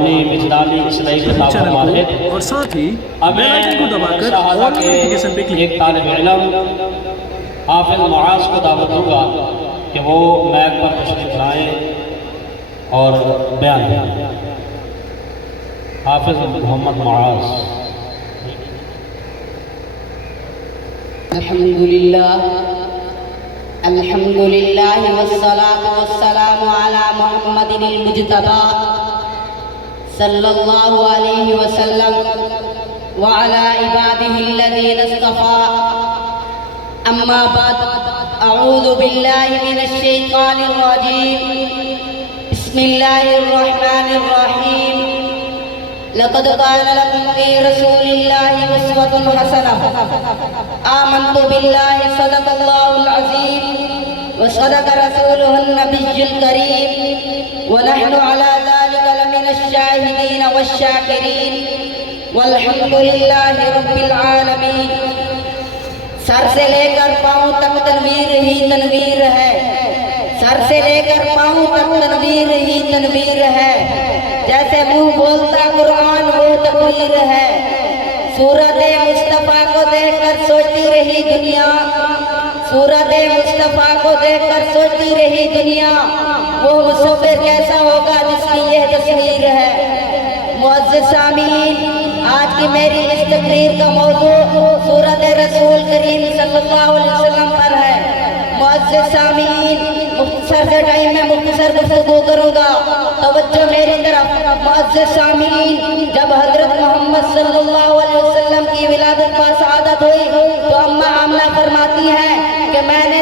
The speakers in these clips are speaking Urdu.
روحانی وجدانی اصلاحی کتاب چینل ماہر کو اور ساتھ ہی اب بیل آئیکن کو دبا کر شاہدہ اور کے نوٹیفیکیشن پہ کلک ایک طالب علم حافظ معاذ کو دعوت دوں گا کہ وہ میک پر تشریف لائیں اور بیان کریں۔ حافظ محمد معاذ۔ الحمدللہ والصلاة والسلام علی محمد المجتبی صلی اللہ علیہ وسلم وعلی عبادہ الذین اصطفى اما بعد اعوذ باللہ من الشیطان الرجیم بسم اللہ الرحمن الرحیم لقد كان لكم في رسول الله أسوة حسنة آمنت بالله صدق الله العظيم وصدق رسوله النبي الكريم ونحن على ذلك لمن الشاهدين والشاكرين والحمد لله رب العالمين۔ سر سے لے کر پاؤں تک تنویر ہی تنویر ہے، سر سے لے کر پاؤں تک تنویر ہی تنویر ہے، جیسے منہ بولتا قرآن وہ تقریر ہے۔ صورت مصطفیٰ کو دیکھ کر سوچتی رہی دنیا، صورت مصطفیٰ کو دیکھ کر سوچتی رہی دنیا، وہ مصور کیسا ہوگا جس کی یہ تصویر ہے۔ معزز سامعین، آج کی میری اس تقریر کا موضوع صورت رسول کریم صلی اللہ علیہ وسلم پر ہے۔ معزز سامعین، مختصر سے ٹائم میں مختصر گفتگو کروں گا، توجہ میری طرف۔ معزز سامعین، جب حضرت محمد صلی اللہ علیہ وسلم کی ولادت پر سعادت ہوئی تو اماں آمنہ فرماتی ہیں کہ میں نے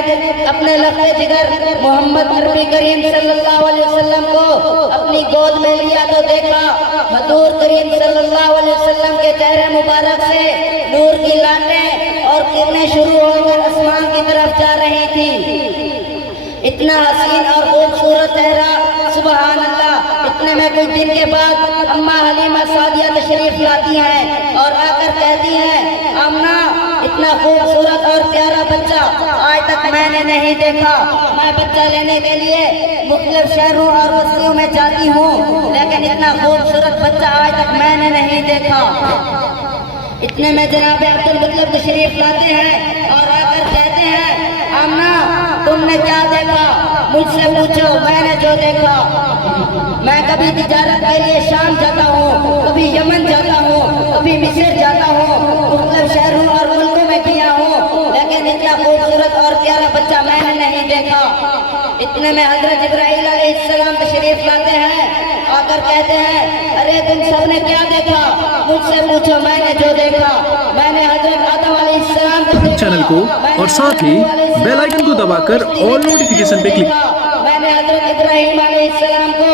اپنے لفظ جگر محمد نبی کریم صلی اللہ علیہ وسلم کو اپنی گود میں لیا تو دیکھا حضور کریم صلی اللہ علیہ وسلم کے چہرے مبارک سے نور کی لانیں اور کرنیں شروع ہو کر آسمان کی طرف جا رہی تھی۔ اتنا حسین اور خوبصورت چہرہ، سبحان اللہ۔ اتنے میں کچھ دن کے بعد اماں حلیمہ سعدیہ تشریف لاتی ہیں اور آ کر کہتی ہیں آمنہ، اتنا خوبصورت اور پیارا بچہ آج تک میں نے نہیں دیکھا۔ میں بچہ لینے کے لیے مختلف شہروں اور بستیوں میں جاتی ہوں، لیکن اتنا خوبصورت بچہ آج تک میں نے نہیں دیکھا۔ اتنے میں جناب عبدالمطلب تشریف لاتے ہیں اور آ کر کہتے ہیں آمنہ، تم نے کیا دیکھا؟ مجھ سے پوچھو، میں نے جو دیکھا، میں کبھی تجارت کے لیے شام جاتا ہوں، کبھی یمن جاتا ہوں، کبھی مصر جاتا ہوں، مختلف شہروں اور ملکوں میں گیا ہوں، لیکن اتنا خوبصورت اور پیارا بچہ میں نے نہیں دیکھا۔ اتنے میں حضرت جبرائیل علیہ السلام تشریف لاتے ہیں، آ کر کہتے ہیں ارے تم سب نے کیا دیکھا؟ مجھ سے پوچھو، میں نے جو دیکھا، میں نے حضرت آدم علیہ السلام کو دیکھا، چینل کو اور ساتھ ہی بیل آئیکن کو دبا کر اور نوٹیفیکیشن پہ کلک۔ میں نے حضرت ابراہیم علیہ السلام کو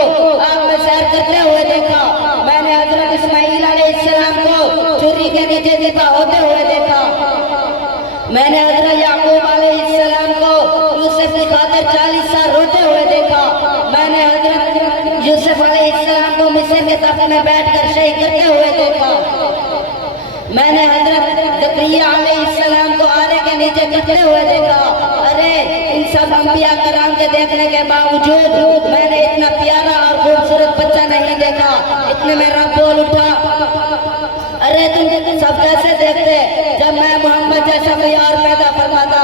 آگ میں سیر کرتے ہوئے دیکھا، میں نے حضرت اسماعیل علیہ السلام کو چھری کے نیچے ذبح ہوتے ہوئے دیکھا، میں نے حضرت یعقوب علیہ السلام کو یوسف کی خاطر 40 سال روتے ہوئے دیکھا، میں نے حضرت یوسف علیہ السلام کو مصر کے تخت میں بیٹھ کر شہید کرتے ہوئے دیکھا، میں نے حضرت زکریا علیہ السلام کو آرے کے نیچے کرتے ہوئے دیکھا۔ ارے ان سب انبیاء کرام کے دیکھنے کے باوجود میں نے اتنا پیارا اور خوبصورت بچہ نہیں دیکھا۔ اتنے میں رب بول اٹھا، ارے تم سب کیسے دیکھتے جب میں محمد جیسا کوئی اور پیدا فرماتا؟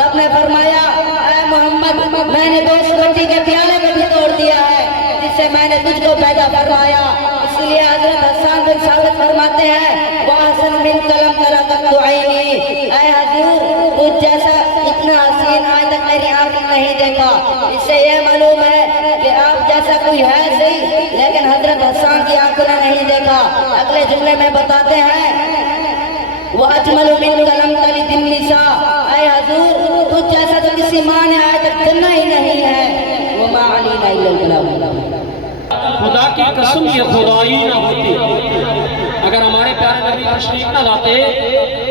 رب نے فرمایا اے محمد، میں نے 2 روٹی کے پیالے کو بھی توڑ دیا ہے جس سے میں نے تجھ کو پیدا فرمایا۔ اس لیے حضرت حسان بن ثابت فرماتے ہیں وَأَحْسَنُ مِنْكَ لَمْ تَرَ قَطُّ عَيْنِي، اے حضور تجھ جیسا اتنا حسین آج تک میری آنکھ نہیں دیکھا۔ اس سے یہ معلوم ہے کہ آپ جیسا کوئی ہے صحیح، لیکن حضرت حسان کی آنکھوں نے نہیں دیکھا۔ اگلے جملے میں بتاتے ہیں وَأَجْمَلُ مِنْكَ لَمْ تَلِدِ النِّسَاء، اے حضور تجھ جیسا تو کسی ماں نے آج تک جنا ہی نہیں ہے۔ وَمَا عَلِينَا إِلَّا الْبَلَاغُ۔ خدا کی قسم یہ خدائی نہ ہوتی اگر ہمارے پیارے نبی تشریف نہ لاتے،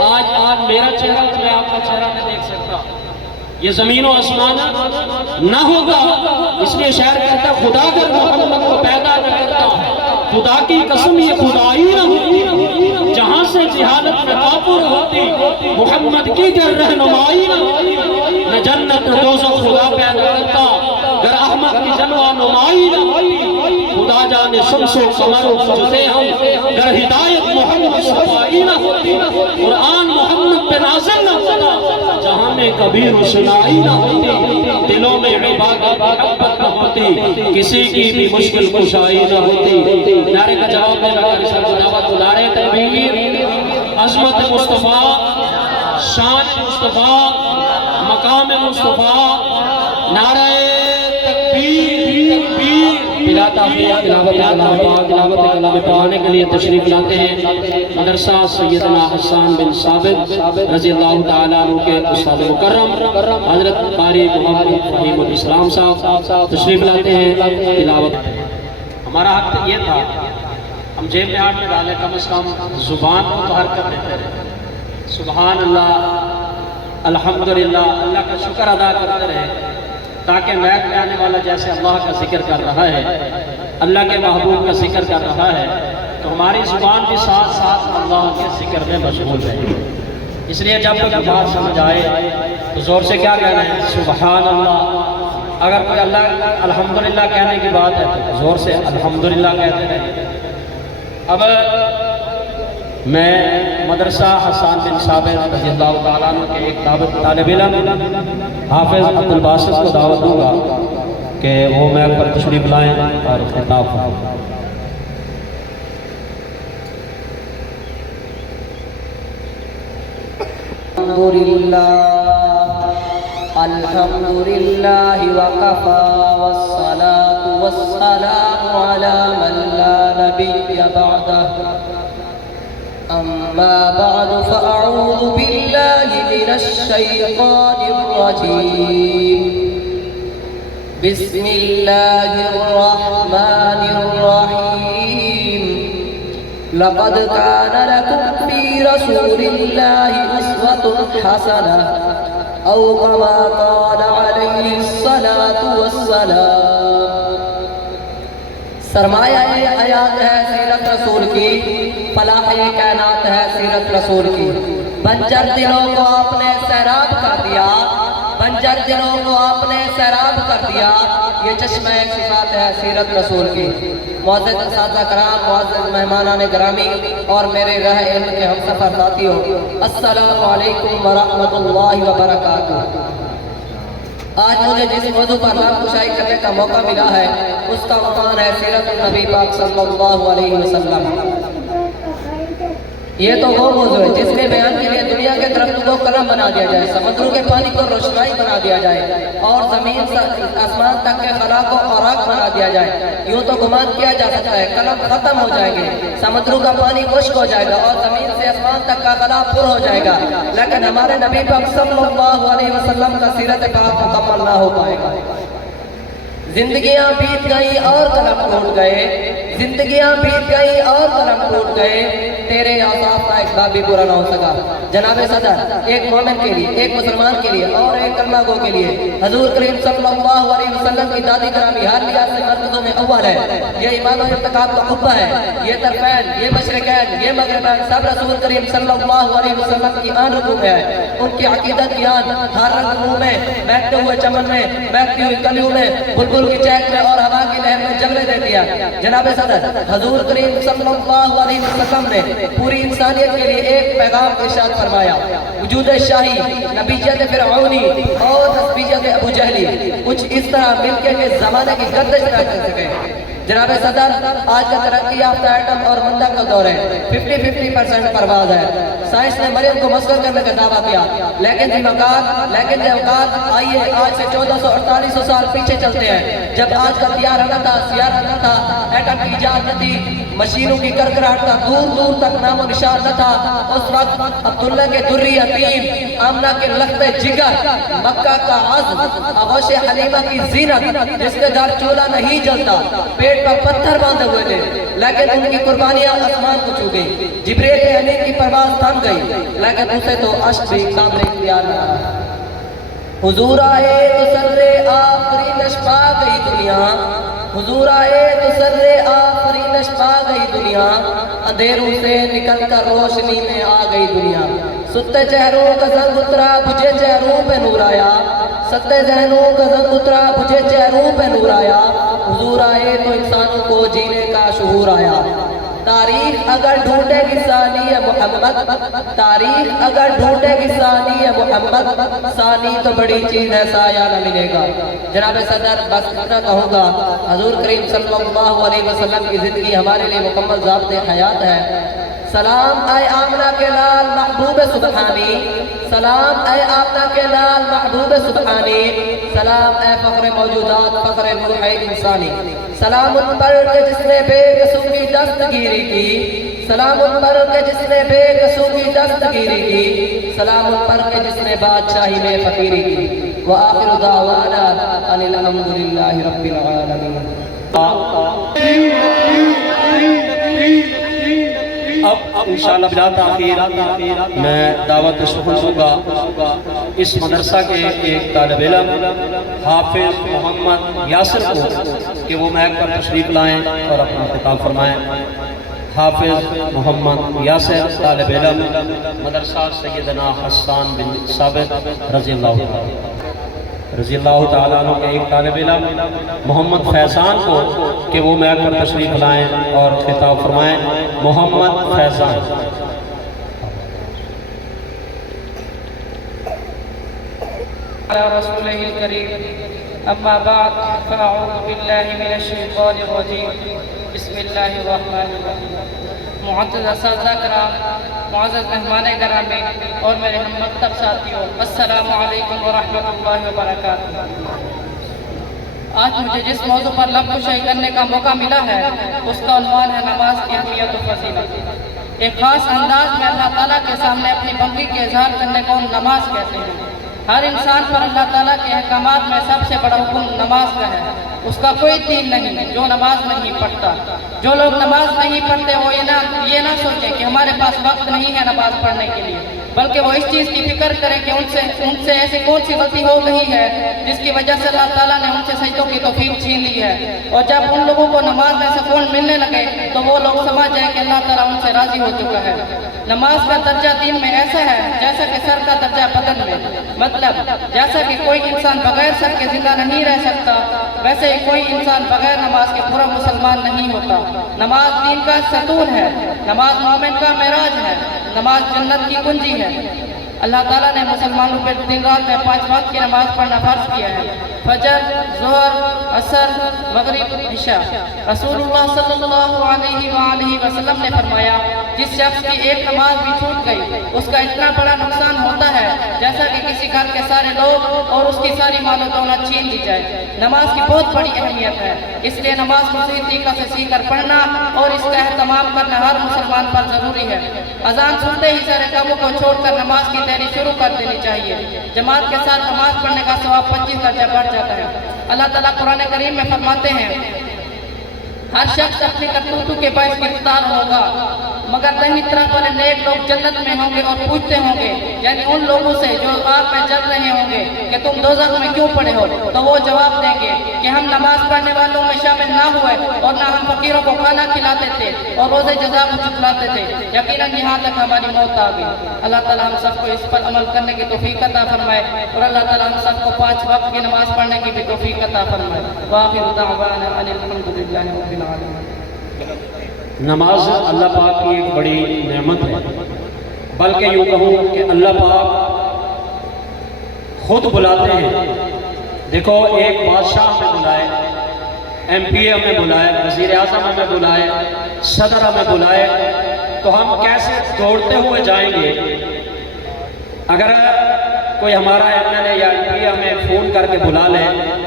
آج میرا چہرہ تو میں آپ کا چہرہ نہ دیکھ سکتا، یہ زمین و آسمان نہ ہوگا۔ اس لیے شاعر کہتا ہے خدا اگر محمد کو پیدا نہ کرتا، خدا کی قسم یہ خدائی نہ ہوتی، جہاں سے جہالت میں کافر ہوتی، محمد کی گر رہنمائی نہ ہوتی، نہ جنت نہ دوزخ خدا پیدا کرتا، گر احمد کی جلوہ نمائی نہ ہوتی، خدا جان قرآن شمس و قمر سمجھتے ہم گر ہدایت محمد صفائی نہ ہوتی قرآن محمد پہ نازل نہ ہوتا جہاں میں کبھی روشنائی نہ ہوتی دلوں میں عبادت محبت نہ ہوتی کسی کی بھی مشکل کشائی نہ ہوتی نعرے کا جواب دے لگا رسالت دعوت نعرے تکبیر عظمت مصطفیٰ شان مصطفیٰ مقام مصطفیٰ نعرہ تکبیر تلاوت کلام پاک پڑھانے کے لیے تشریف لاتے ہیں مدرسہ سیدنا حسان بن ثابت رضی اللہ تعالیٰ عنہ کے استاد مکرم حضرت قاری محمد فہیم الاسلام صاحب تشریف لاتے ہیں تلاوت ہمارا حق یہ تھا ہم جیب میں ہاتھ میں ڈالے کم از کم زبان کو تو حرکت دیتے رہے سبحان اللہ الحمدللہ اللہ کا شکر ادا کرتے رہے تاکہ میک میں آنے والا جیسے اللہ کا ذکر کر رہا ہے اللہ کے محبوب کا ذکر کر رہا ہے تو ہماری زبان بھی ساتھ ساتھ اللہ کے ذکر میں مشغول رہے اس لیے جب تک بات سمجھ آئے تو زور سے کیا کہنا ہے سبحان اللہ اگر کوئی اللہ الحمدللہ کہنے کی بات ہے تو زور سے الحمدللہ کہتے رہے اب میں مدرسہ حسان بن ثابت رضی اللہ تعالیٰ عنہ کے ایک طالب علم حافظ عبد الباسط کو دعوت دوں گا کہ وہ میں پر تشریف لائیں اور خطاب فرمائیں الحمدللہ وکفا والصلاة والسلام علی من لا نبی بعدہ أما بعد فأعوذ بالله من الشيطان الرجيم بسم الله الرحمن الرحيم لقد كان لكم في رسول الله أسوة حسنة أو كما قال عليه الصلاة والسلام سرمایہ حیات ہے سیرت رسول کی فلاح کائنات ہے سیرت رسول کی بنجر دلوں کو آپ نے سیراب کر دیا بنجر دلوں کو آپ نے سیراب کر دیا یہ چشمہ صفات ہے سیرت رسول کی معزز اساتذہ کرام معزز مہمانان گرامی اور میرے راہ علم کے ہم سفر ساتھیوں السلام علیکم ورحمۃ اللہ وبرکاتہ آج مجھے جس موضوع پر نام کشائی کرنے کا موقع ملا ہے اس کا عنوان ہے سیرت النبی پاک صلی اللہ علیہ وسلم یہ تو وہ موضوع ہے جس میں بیان کے لیے دنیا کے درختوں کو قلم بنا دیا جائے سمندروں کے پانی کو روشنائی بنا دیا جائے اور زمین سے آسمان تک کے خلا کو خوراک بنا دیا جائے یوں تو گمان کیا جا سکتا ہے قلم ختم ہو جائیں گے سمندروں کا پانی خشک ہو جائے گا اور زمین سے آسمان تک کا خلا پر ہو جائے گا لیکن ہمارے نبی پاک صلی اللہ علیہ وسلم کا سیرت پاک مکمل نہ ہو پائے گا زندگیاں بیت گئی اور قلم ٹوٹ گئے زندگیاں بیت گئی اور قلم ٹوٹ گئے تیرے اوصاف کا ایک باب بھی پورا نہ ہو سکا جناب صدر ایک مومن کے لیے ایک مسلمان کے لیے اور ایک کلمہ گو کے لیے حضور کریم صلی اللہ علیہ وسلم کی دادی گرامی ہر لحاظ سے مرکزوں میں اول ہے یہ ایمان و ارتقاب کا خطبہ ہے یہ طرفین یہ مشرقین یہ مغربین سب رسول کریم صلی اللہ علیہ وسلم کی آن رکوع میں ہے ان کی عقیدت کی آن ہر رنگ منہ میں بیٹھتے ہوئے چمن میں بیٹھتی ہوئی کلیوں میں بلبل کی چہک میں اور ہوا کی لہر میں جلوے دیتی ہے جناب صدر حضور کریم صلی اللہ علیہ وسلم نے پوری انسانیت کے لیے ایک پیغام ارشاد فرمایا وجود شاہی نبیت فرعونی اور تسبیحت ابو جہلی کچھ اس طرح مل کے زمانے کی گردش نہ کر سکے جناب صدر آج کا ترقی یافتہ ایٹم اور مندہ کا دور ہے 50% پرواز ہے سائنس نے مریم کو مسخر کرنے کا دعویٰ کیا لیکن جب اوقات آئیے آج سے 1400-4800 سال پیچھے چلتے ہیں جب آج کا سیارہ نہ تھا ایٹم کی ایجاد نہ تھی مشینوں کی کرکراہٹ کا دور دور تک نام و نشان نہ تھا اس وقت عبداللہ کے دری یتیم آمنہ کے لخت جگر مکہ کا عزم آغوش حلیمہ کی زینت جس کے گھر چولہا نہیں جلتا پیٹ پر پتھر باندھے ہوئے تھے لیکن ان کی قربانیاں آسمان کو چھو گئی جبریل امین کی پرواز تھم گئی لیکن اسے تو عشق بھی کامل اختیار نہ رہا حضور آئے تو سر آفرین پا گئی دنیا حضور آئے تو سر آفرین پا گئی دنیا اندھیروں سے نکل کر روشنی میں آ گئی دنیا ستے چہروں کا زنگ اترا بجھے چہروں پہ نور آیا ستے ذہنوں کا زنگ اترا بجھے چہروں پہ نور آیا حضور آئے تو انسانوں کو جینے کا شعور آیا. تاریخ اگر ڈھونڈے گی ثانی محمد، تاریخ اگر ڈھونڈے گی ثانی محمد، ثانی تو بڑی چیز ہے سایہ نہ ملے گا. جناب صدر بس اتنا کہوں گا، حضور کریم صلی اللہ علیہ وسلم کی زندگی ہمارے لیے مکمل ضابط حیات ہے. سلام اے آمنہ کے لال محبوب سبحانی، سلام اے آمنہ کے لال محبوب سبحانی، سلام اے فخر موجودات فخر روح انسانی. سلام ان پر کہ جس نے بے قصور کی دستگیری کی، سلام ان پر کہ جس نے بے قصور کی دستگیری کی، سلام ان پر کہ جس نے بادشاہی میں فقیری کی. وآخر دعوانا ان الحمدللہ رب العالمین. اب انشاءاللہ بلا تاخیر میں دعوت سخن دوں گا اس مدرسہ کے ایک طالب علم حافظ محمد یاسر کو کہ وہ میک پر تشریف لائیں اور اپنا خطاب فرمائیں. حافظ محمد یاسر طالب علم مدرسہ سیدنا حسان بن ثابت رضی اللہ تعالیٰ عنہ کے ایک طالب علم محمد فیضان کو کہ وہ میک پر تشریف لائیں اور خطاب فرمائیں. محمد فیضان. على رسوله الكريم اما بعد فاعوذ بالله من الشيطان الرجيم بسم الله الرحمن الرحيم. معزز اساتذہ کرام، معزز مہمان گرامی اور میرے ہم مکتب ساتھیوں، السلام علیکم ورحمۃ اللہ وبرکاتہ. آج مجھے جس موضوع پر لب کشائی کرنے کا موقع ملا ہے اس کا عنوان ہے نماز کی اہمیت و فضیلت. ایک خاص انداز میں اللہ تعالیٰ کے سامنے اپنی بندگی کے اظہار کرنے کو نماز کہتے ہیں. ہر انسان پر اللہ تعالیٰ کے احکامات میں سب سے بڑا حکم نماز کا ہے. اس کا کوئی دین نہیں جو نماز نہیں پڑھتا. جو لوگ نماز نہیں پڑھتے وہ یہ نہ سوچیں کہ ہمارے پاس وقت نہیں ہے نماز پڑھنے کے لیے، بلکہ وہ اس چیز کی فکر کریں کہ ان سے ایسی کون سی غلطی ہو گئی ہے جس کی وجہ سے اللہ تعالیٰ نے ان سے سجدوں کی توفیق چھین لی ہے. اور جب ان لوگوں کو نماز میں سکون ملنے لگے تو وہ لوگ سمجھ جائیں کہ اللہ تعالیٰ ان سے راضی ہو چکا ہے. نماز کا درجہ دین میں ایسا ہے جیسا کہ سر کا درجہ بدن میں. مطلب جیسا کہ کوئی انسان بغیر سر کے زندہ نہیں رہ سکتا، ویسے ہی کوئی انسان بغیر نماز کے پورا مسلمان نہیں ہوتا. نماز دین کا ستون ہے، نماز مومن کا معراج ہے، نماز جنت کی کنجی ہے. اللہ تعالیٰ نے مسلمانوں پر دن رات میں 5 وقت کی نماز پڑھنا فرض کیا ہے: فجر، ظہر، عصر، مغرب، عشاء. رسول اللہ صلی اللہ علیہ وآلہ وسلم نے فرمایا جس شخص کی ایک نماز بھی چھوٹ گئی اس کا اتنا بڑا نقصان ہوتا ہے جیسا کہ کسی گھر کے سارے لوگ اور اس کی ساری مال و دولت چھین لی جائے. نماز کی بہت بڑی اہمیت ہے، اس لیے نماز کو صحیح طریقہ سے سیکھ کر پڑھنا اور اس کا اہتمام کرنا ہر مسلمان پر ضروری ہے. اذان سنتے ہی سارے کاموں کو چھوڑ کر نماز کی تیاری شروع کر دینی چاہیے. جماعت کے ساتھ نماز پڑھنے کا ثواب 25 درجہ بڑھ جاتا ہے. اللہ تعالیٰ قرآن کریم میں فرماتے ہیں ہر شخص اپنی کرتوتوں کے باعث گرفتار ہوگا، مگر دہنی طرف والے نیک لوگ جنت میں ہوں گے اور پوچھتے ہوں گے، یعنی ان لوگوں سے جو آگ میں جل رہے ہوں گے کہ تم دوزخ میں کیوں پڑے ہو، تو وہ جواب دیں گے کہ ہم نماز پڑھنے والوں میں شامل نہ ہوئے اور نہ ہم فقیروں کو کھانا کھلاتے تھے اور روزے جزا کو چکلاتے تھے، یقیناً یہاں تک ہماری موت آ گئی. اللہ تعالیٰ ہم سب کو اس پر عمل کرنے کی توفیق عطا فرمائے اور اللہ تعالیٰ ہم سب کو 5 وقت کی نماز پڑھنے کی بھی توفیق عطا فرمائے. وآخر دعوانا ان الحمدللہ رب العالمین. نماز اللہ پاک کی ایک بڑی نعمت ہے، بلکہ یوں کہوں کہ اللہ پاک خود بلاتے ہیں. دیکھو ایک بادشاہ ہمیں بلائے، ایم پی اے ہمیں بلائے، وزیر اعظم ہمیں بلائے، صدر ہمیں بلائے تو ہم کیسے دوڑتے ہوئے جائیں گے؟ اگر کوئی ہمارا ایم ایل اے یا ایم پی اے ہمیں فون کر کے بلا لے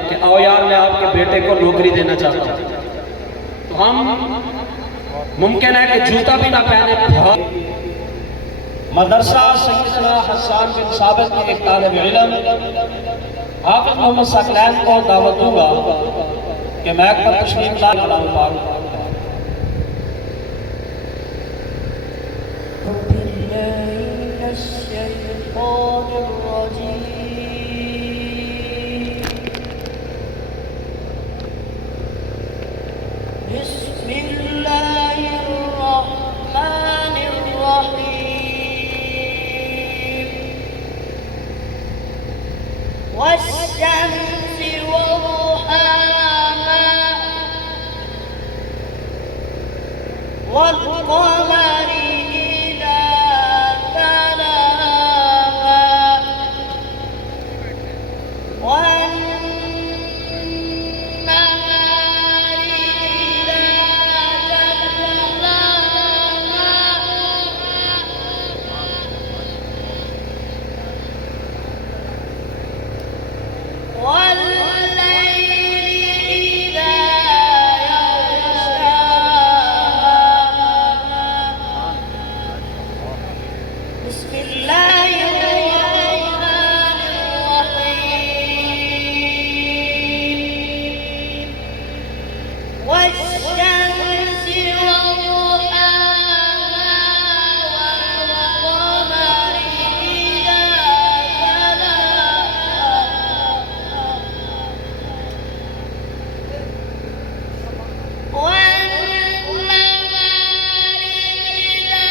کہ آؤ یار میں آپ کے بیٹے کو نوکری دینا چاہتا ہوں، تو ہم ممکن ہے کہ جوتا بھی نہ پہنے. مدرسہ سیدنا حسان بن ثابت کے ایک طالب علم حافظ محمد ثقلین کو دعوت دوں گا کہ میک پر تشریف لائیں. بسم الله الرحمن الرحيم والشمس وضحاها والقمر إذا تلاها والنهار إذا جلاها والليل إذا يغشاها بسم الله الرحمن الرحيم والشمس وضحاها والقمر إذا تلاها والنهار إذا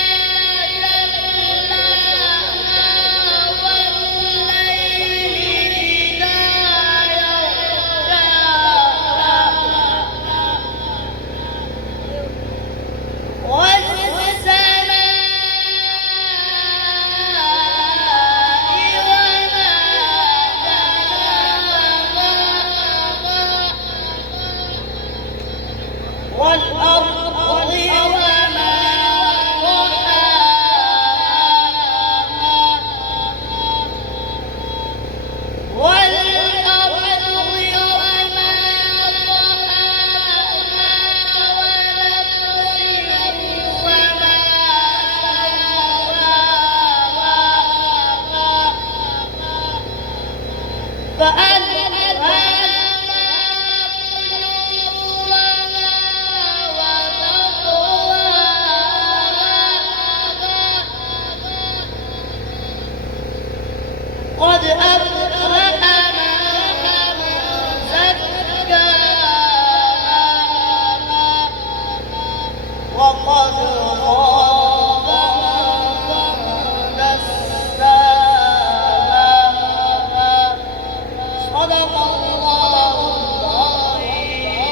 جلاها والليل إذا يغشاها والسماء وما بناها والأرض وما طحاها والأرض وما فألهمها قد أفلح من زكاها وقد خاب من دساها صدق الله العظيم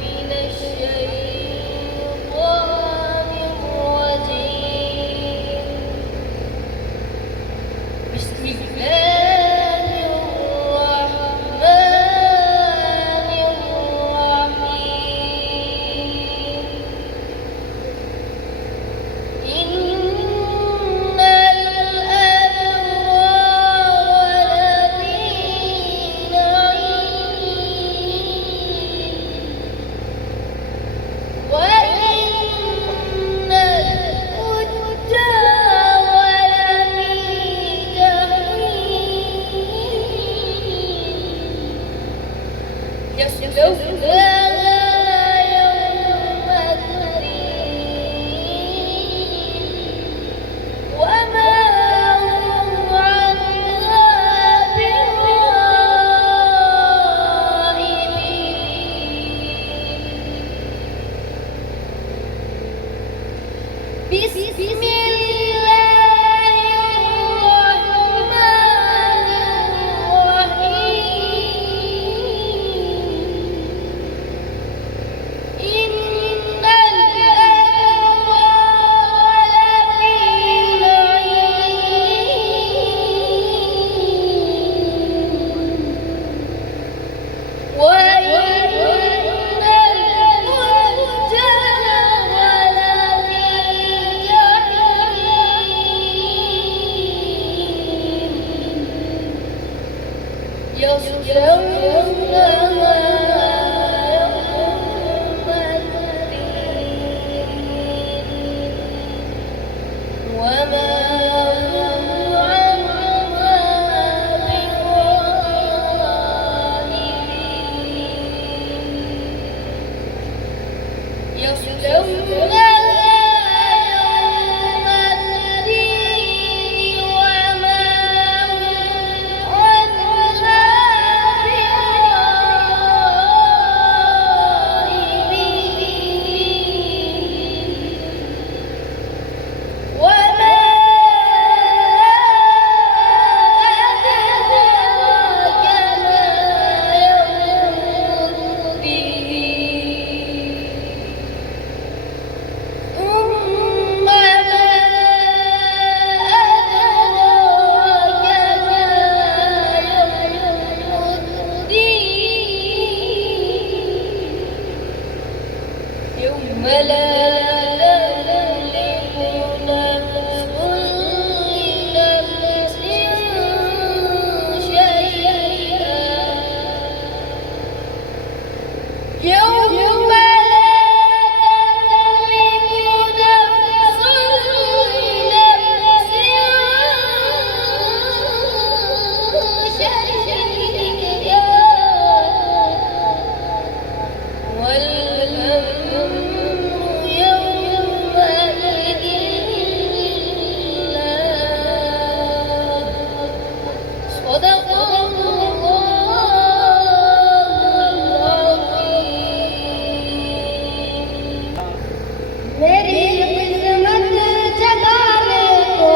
من الشيطان الرجيم بسم الله الرحمن الرحيم إن الأبرار لفي نعيم وإن الفجار لفي جحيم يصلونها يوم الدين وما هم عنها بغائبين بسم الله الرحمن الرحيم إن الأبرار لفي نعيم وإن الفجار لفي جحيم يصلونها يوم الدين وما هم عنها بغائبين وما أدراك ما يوم الدين ثم ما أدراك ما يوم الدين يوم لا تملك نفس لنفس شيئا يوم لا تملك نفس لنفس شيئا والأمر يومئذ لله صدق الله العظيم میری قسمت جگانے کو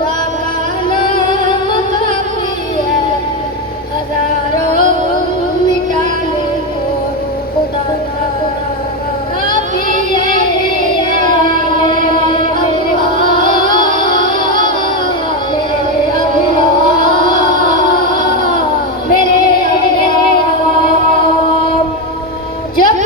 تاکہ نام کافی ہے ہزاروں مٹانے کو خدا کافی ہے میرے جب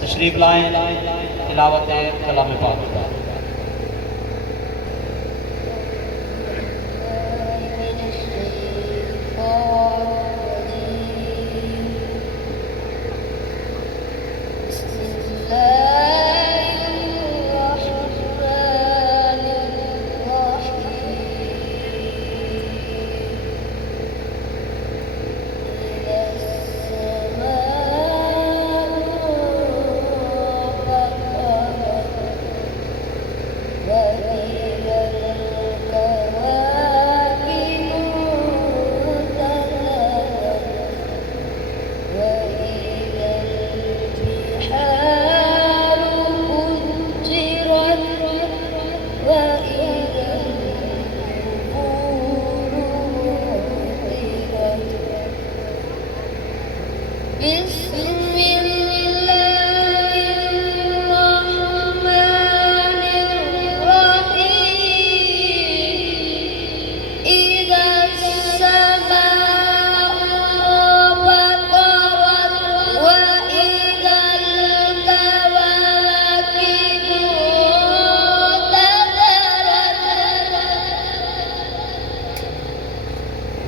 تشریف لائیں تلاوت کلام پاک کا السماء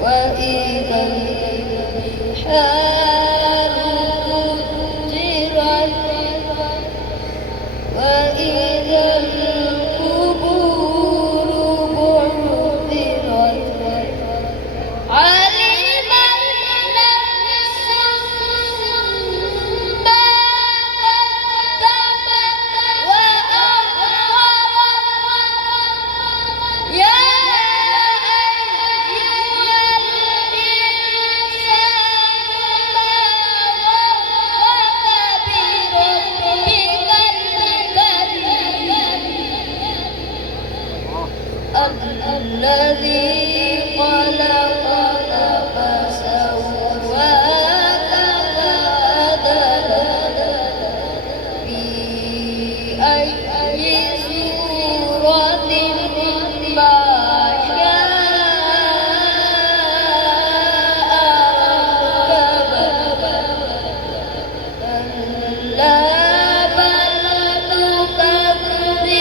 وإذا البحار فجرت وإذا القبور بعثرت علمت نفس ما قدمت وأخرت يا الذي خلقك فسواك فعدلك في أي صورة ما شاء ركبك كلا بل تكذبون